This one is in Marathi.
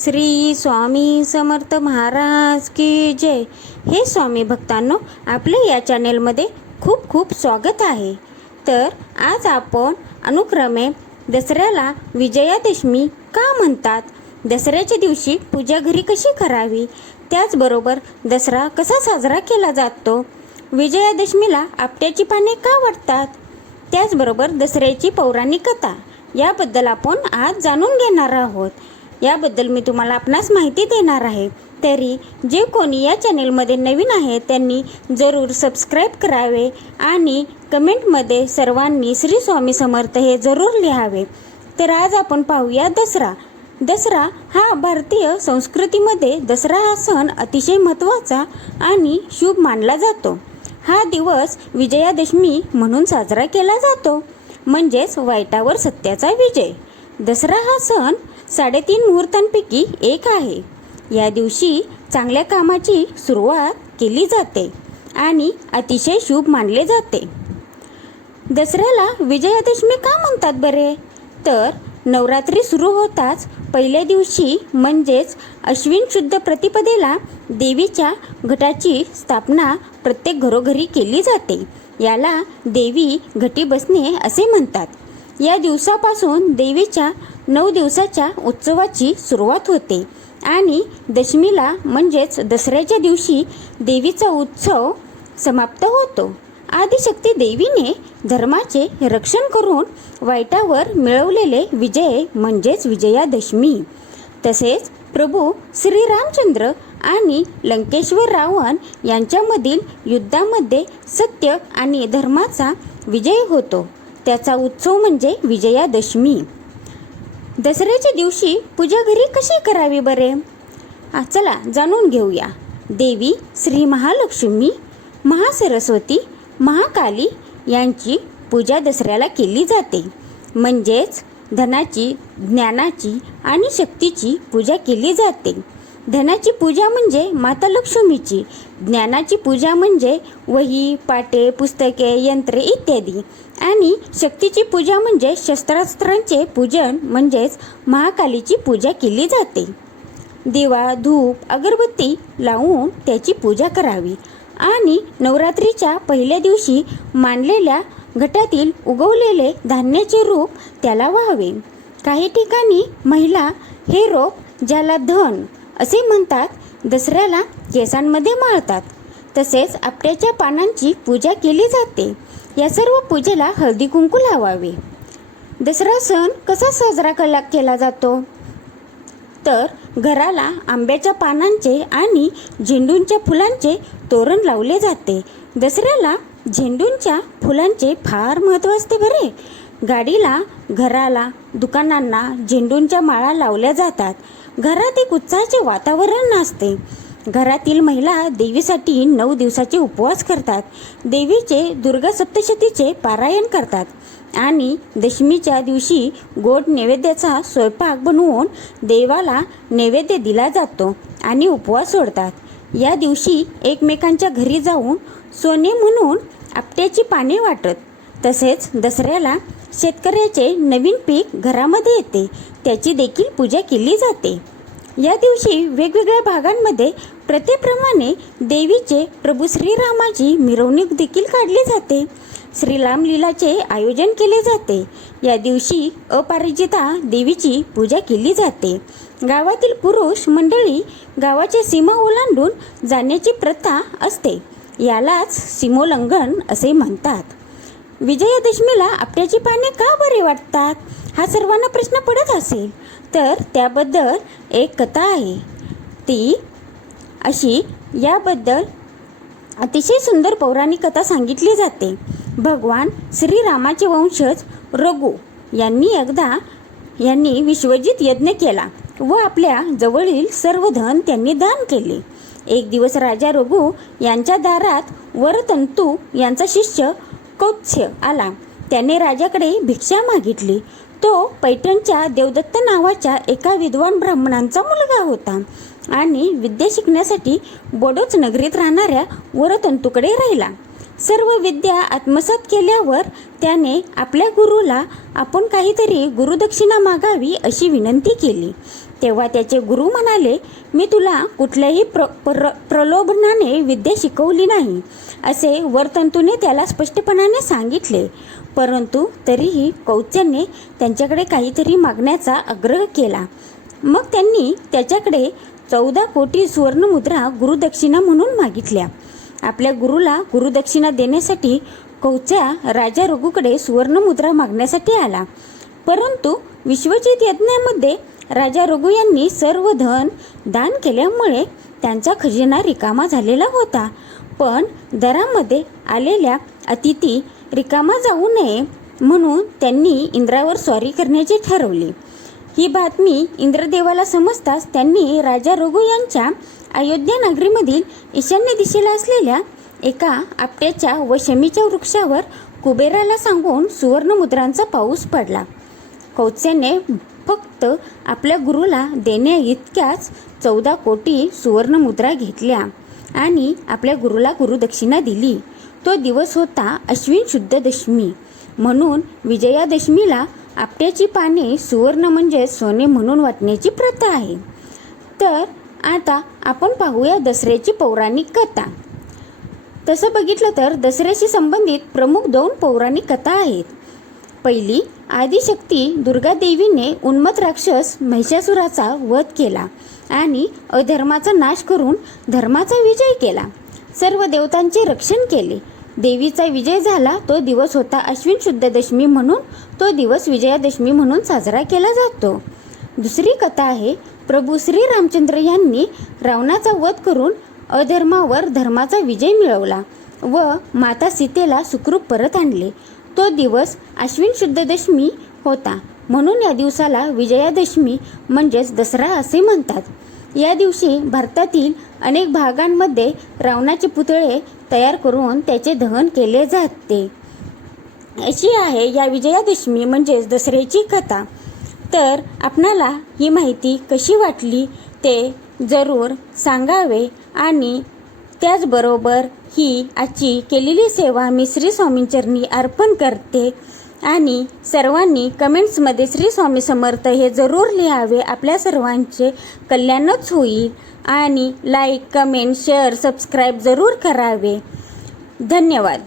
श्री स्वामी समर्थ महाराज की जय. हे स्वामी भक्तांनो आपले या चॅनेलमध्ये खूप खूप स्वागत आहे. तर आज आपण अनुक्रमे दसऱ्याला विजयादशमी का म्हणतात? दसऱ्याच्या दिवशी पूजा घरी कशी करावी? त्याचबरोबर दसरा कसा साजरा केला जातो? विजयादशमीला आपट्याची पाने का वाटतात त्याचबरोबर दसऱ्याची पौराणिक कथा याबद्दल आपण आज जाणून घेणार आहोत. याबद्दल मी तुम्हाला आपणास माहिती देणार आहे. तरी जे कोणी या चॅनेलमध्ये नवीन आहे त्यांनी जरूर सबस्क्राईब करावे आणि कमेंटमध्ये सर्वांनी श्री स्वामी समर्थ हे जरूर लिहावे. तर आज आपण पाहूया दसरा. दसरा हा भारतीय संस्कृतीमध्ये दसरा हा सण अतिशय महत्त्वाचा आणि शुभ मानला जातो. हा दिवस विजयादशमी म्हणून साजरा केला जातो. म्हणजेच वाईटावर सत्याचा विजय. दसरा हा सण साडेतीन मुहूर्तांपैकी एक आहे. या दिवशी चांगल्या कामाची सुरुवात केली जाते आणि अतिशय शुभ मानले जाते. दसऱ्याला विजयादशमी का म्हणतात बरे? तर नवरात्री सुरू होताच पहिल्या दिवशी म्हणजेच अश्विन शुद्ध प्रतिपदेला देवीच्या घटाची स्थापना प्रत्येक घरोघरी केली जाते. याला देवी घटी बसणे असे म्हणतात. या दिवसापासून देवीच्या नऊ दिवसाच्या उत्सवाची सुरुवात होते. आणि दशमीला म्हणजेच दसऱ्याच्या दिवशी देवीचा उत्सव समाप्त होतो. आदिशक्ती देवीने धर्माचे रक्षण करून वाईटावर मिळवलेले विजय म्हणजेच विजयादशमी. तसेच प्रभू श्रीरामचंद्र आणि लंकेश्वर रावण यांच्यामधील युद्धामध्ये सत्य आणि धर्माचा विजय होतो. त्याचा उत्सव म्हणजे विजयादशमी. दसऱ्याच्या दिवशी पूजा घरी कशी करावी बरे? चला जाणून घेऊया. देवी श्री महालक्ष्मी महासरस्वती महाकाली यांची पूजा दसऱ्याला केली जाते. म्हणजेच धनाची ज्ञानाची आणि शक्तीची पूजा केली जाते. धनाची पूजा म्हणजे माता लक्ष्मीची ज्ञानाची पूजा म्हणजे वही पाटे पुस्तके यंत्रे इत्यादी. आणि शक्तीची पूजा म्हणजे शस्त्रास्त्रांचे पूजन म्हणजेच महाकालीची पूजा केली जाते. दिवा धूप अगरबत्ती लावून त्याची पूजा करावी. आणि नवरात्रीच्या पहिल्या दिवशी मांडलेल्या घटातील उगवलेले धान्याचे रूप त्याला व्हावे. काही ठिकाणी महिला हे रोप ज्याला धन असे म्हणतात दसऱ्याला केसांमध्ये माळतात. तसेच आपट्याच्या पानांची पूजा केली जाते. या सर्व पूजेला हळदी कुंकू लावावे. दसरा सण कसा साजरा कला केला जातो? तर घराला आंब्याच्या पानांचे आणि झेंडूंच्या फुलांचे तोरण लावले जाते. दसऱ्याला झेंडूंच्या फुलांचे फार महत्त्व असते बरे. गाडीला घराला दुकानांना झेंडूंच्या माळा लावल्या जातात. घरात एक उत्साहाचे वातावरण असते घरातील महिला देवीसाठी नऊ दिवसाचे उपवास करतात. देवीचे दुर्गा सप्तशतीचे पारायण करतात. आणि दशमीच्या दिवशी गोड नैवेद्याचा स्वयंपाक बनवून देवाला नैवेद्य दिला जातो आणि उपवास सोडतात. या दिवशी एकमेकांच्या घरी जाऊन सोने म्हणून आपट्याची पाने वाटत. तसेच दसऱ्याला शेतकऱ्याचे नवीन पीक घरामध्ये येते. त्याची देखील पूजा केली जाते. या दिवशी वेगवेगळ्या भागांमध्ये प्रथेप्रमाणे देवीचे प्रभू श्रीरामाची मिरवणूक देखील काढली जाते. श्रीराम लीलाचे आयोजन केले जाते. या दिवशी अपराजिता देवीची पूजा केली जाते. गावातील पुरुष मंडळी गावाच्या सीमा ओलांडून जाण्याची प्रथा असते. यालाच सीमोल्लंघन असे म्हणतात. विजयादशमीला आपट्याची पाने का बरे वाटतात? हा सर्वांना प्रश्न पडत असेल. तर त्याबद्दल एक कथा आहे. ती अशी याबद्दल अतिशय सुंदर पौराणिक कथा सांगितली जाते. भगवान श्रीरामाचे वंशज रघु यांनी एकदा यांनी विश्वजित यज्ञ केला व आपल्या जवळील सर्व धन त्यांनी दान केले. एक दिवस राजा रघु यांच्या दारात वरतंतू यांचा शिष्य कौत्स्य आला. त्याने राजाकडे भिक्षा मागितली. तो पैठणच्या देवदत्त नावाच्या एका विद्वान ब्राह्मणांचा मुलगा होता आणि विद्या शिकण्यासाठी बोडोच नगरीत राहणाऱ्या वरतंतूकडे राहिला. सर्व विद्या आत्मसात केल्यावर त्याने आपल्या गुरुला आपण काहीतरी गुरुदक्षिणा मागावी अशी विनंती केली. तेव्हा त्याचे गुरु म्हणाले मी तुला कुठल्याही प्र प्र प्रलोभनाने विद्या शिकवली नाही असे वरतंतूने त्याला स्पष्टपणाने सांगितले. परंतु तरीही कौत्याने त्यांच्याकडे काहीतरी मागण्याचा आग्रह केला. मग त्यांनी त्याच्याकडे चौदा कोटी सुवर्णमुद्रा गुरुदक्षिणा म्हणून मागितल्या. आपल्या गुरुला गुरुदक्षिणा देण्यासाठी कौच्या राजा रघुकडे सुवर्णमुद्रा मागण्यासाठी आला. परंतु विश्वजित यज्ञामध्ये राजा रघु यांनी सर्व धन दान केल्यामुळे त्यांचा खजिना रिकामा झालेला होता. पण दरामध्ये आलेल्या अतिथी रिकामा जाऊ नये म्हणून त्यांनी इंद्रावर स्वारी करण्याचे ठरवले. ही बातमी इंद्रदेवाला समजताच त्यांनी राजा रघु यांच्या अयोध्या नगरीमधील ईशान्य दिशेला असलेल्या एका आपट्याच्या व शमीच्या वृक्षावर कुबेराला सांगून सुवर्णमुद्रांचा पाऊस पडला. कौत्स्याने फक्त आपल्या गुरुला देण्या इतक्याच चौदा कोटी सुवर्णमुद्रा घेतल्या आणि आपल्या गुरुला गुरुदक्षिणा दिली. तो दिवस होता अश्विन शुद्ध दशमी म्हणून विजयादशमीला आपट्याची पाने सुवर्ण म्हणजे सोने म्हणून वाटण्याची प्रथा आहे. तर आता आपण पाहूया दसऱ्याची पौराणिक कथा. तसं बघितलं तर दसऱ्याशी संबंधित प्रमुख दोन पौराणिक कथा आहेत. पहिली आदिशक्ती दुर्गादेवीने उन्मत राक्षस महिषासुराचा वध केला आणि अधर्माचा नाश करून धर्माचा विजय केला. सर्व देवतांचे रक्षण केले. देवीचा विजय झाला तो दिवस होता अश्विन शुद्ध दशमी म्हणून तो दिवस विजयादशमी म्हणून साजरा केला जातो. दुसरी कथा आहे प्रभू श्री रामचंद्र यांनी रावणाचा वध करून अधर्मावर धर्माचा विजय मिळवला व माता सीतेला सुखरूप परत आणले. तो दिवस अश्विन शुद्ध दशमी होता. म्हणून या दिवसाला विजयादशमी म्हणजेच दसरा असे म्हणतात. या दिवशी भारतातील अनेक भागांमध्ये रावणाचे पुतळे तयार करून त्याचे दहन केले जाते. अशी आहे या विजयादशमी म्हणजेच दसऱ्याची कथा. तर आपणाला ही माहिती कशी वाटली ते जरूर सांगावे आणि त्याचबरोबर ही आजची केलेली सेवा मी श्री स्वामींचरणी अर्पण करते. आणि सर्वांनी कमेंट्समध्ये श्री स्वामी समर्थ हे जरूर लिहावे. आपल्या सर्वांचे कल्याणच होईल. आणि लाईक कमेंट शेअर सबस्क्राईब जरूर करावे. धन्यवाद.